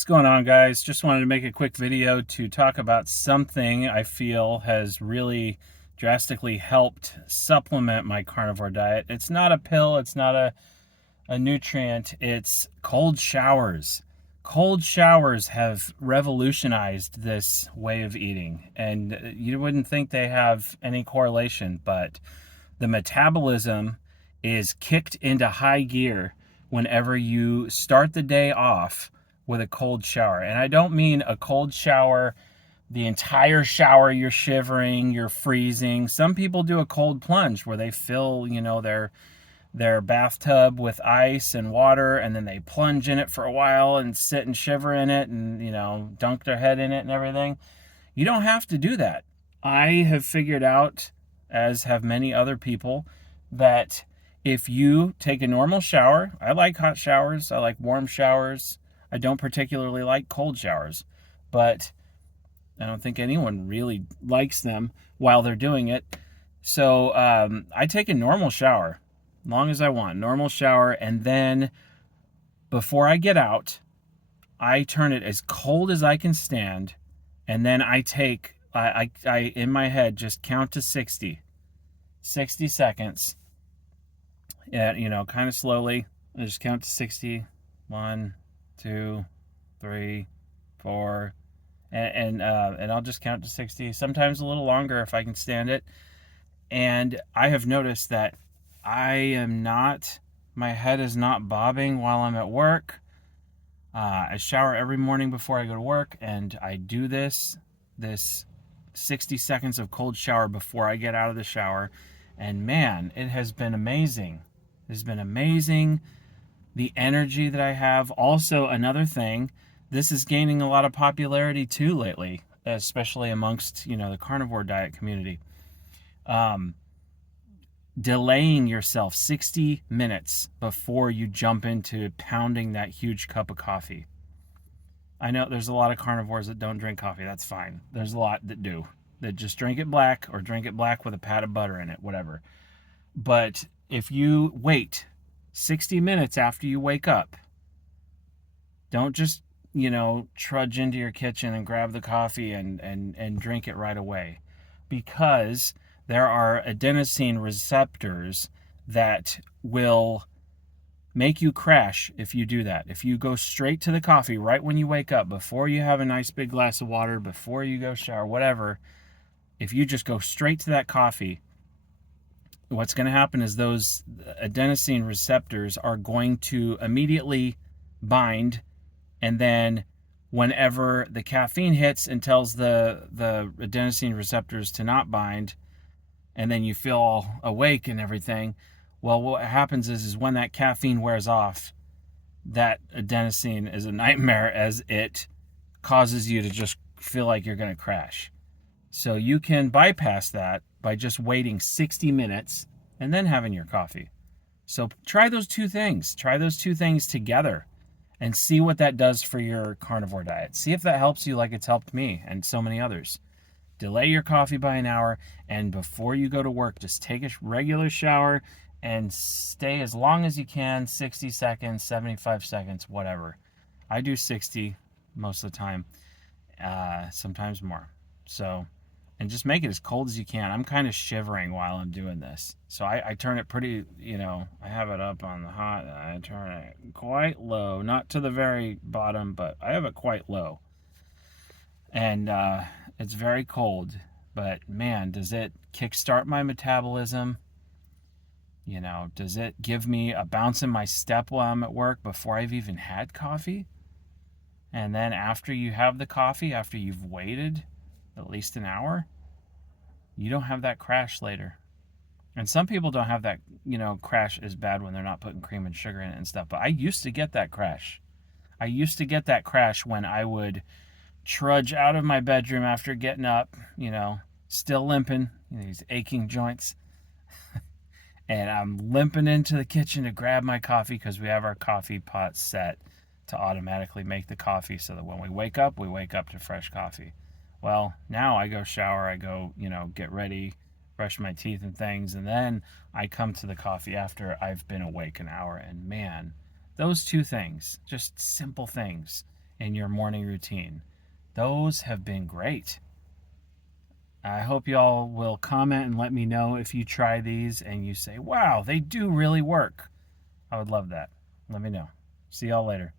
What's going on, guys? Just wanted to make a quick video to talk about something I feel has really drastically helped supplement my carnivore diet. It's not a pill, it's not a nutrient, it's cold showers. Cold showers have revolutionized this way of eating, and you wouldn't think they have any correlation, but the metabolism is kicked into high gear whenever you start the day off with a cold shower. And I don't mean a cold shower, the entire shower you're shivering, you're freezing. Some people do a cold plunge where they fill, their bathtub with ice and water, and then they plunge in it for a while and sit and shiver in it and, dunk their head in it and everything. You don't have to do that. I have figured out, as have many other people, that if you take a normal shower, I like hot showers, I like warm showers, I don't particularly like cold showers, but I don't think anyone really likes them while they're doing it. So I take a normal shower, long as I want, normal shower, and then before I get out, I turn it as cold as I can stand, and then I in my head just count to 60 seconds. Yeah, kind of slowly. I just count to 60. 1, 2, 3, 4, and I'll just count to 60. Sometimes a little longer if I can stand it. And I have noticed that my head is not bobbing while I'm at work. I shower every morning before I go to work, and I do this 60 seconds of cold shower before I get out of the shower. And man, it has been amazing. It has been amazing. The energy that I have. Also, another thing, this is gaining a lot of popularity too lately, especially amongst, the carnivore diet community. Delaying yourself 60 minutes before you jump into pounding that huge cup of coffee. I know there's a lot of carnivores that don't drink coffee. That's fine. There's a lot that do. That just drink it black or drink it black with a pat of butter in it, whatever. But if you wait 60 minutes after you wake up, don't just, trudge into your kitchen and grab the coffee and drink it right away. Because there are adenosine receptors that will make you crash if you do that. If you go straight to the coffee right when you wake up, before you have a nice big glass of water, before you go shower, whatever, if you just go straight to that coffee, what's going to happen is those adenosine receptors are going to immediately bind, and then whenever the caffeine hits and tells the adenosine receptors to not bind, and then you feel all awake and everything, well, what happens is when that caffeine wears off, that adenosine is a nightmare, as it causes you to just feel like you're going to crash. So you can bypass that by just waiting 60 minutes and then having your coffee. So try those two things. Try those two things together and see what that does for your carnivore diet. See if that helps you like it's helped me and so many others. Delay your coffee by an hour, and before you go to work, just take a regular shower and stay as long as you can, 60 seconds, 75 seconds, whatever. I do 60 most of the time, sometimes more. So, and just make it as cold as you can. I'm kind of shivering while I'm doing this. So I turn it pretty, I have it up on the hot. I turn it quite low, not to the very bottom, but I have it quite low. And it's very cold. But man, does it kickstart my metabolism? Does it give me a bounce in my step while I'm at work before I've even had coffee? And then after you have the coffee, after you've waited at least an hour, you don't have that crash later. And some people don't have that, crash as bad when they're not putting cream and sugar in it and stuff. But I used to get that crash. I used to get that crash when I would trudge out of my bedroom after getting up, still limping, these aching joints. And I'm limping into the kitchen to grab my coffee because we have our coffee pot set to automatically make the coffee so that when we wake up to fresh coffee. Well, now I go shower, I go, get ready, brush my teeth and things, and then I come to the coffee after I've been awake an hour. And man, those two things, just simple things, in your morning routine. Those have been great. I hope y'all will comment and let me know if you try these and you say, wow, they do really work. I would love that. Let me know. See y'all later.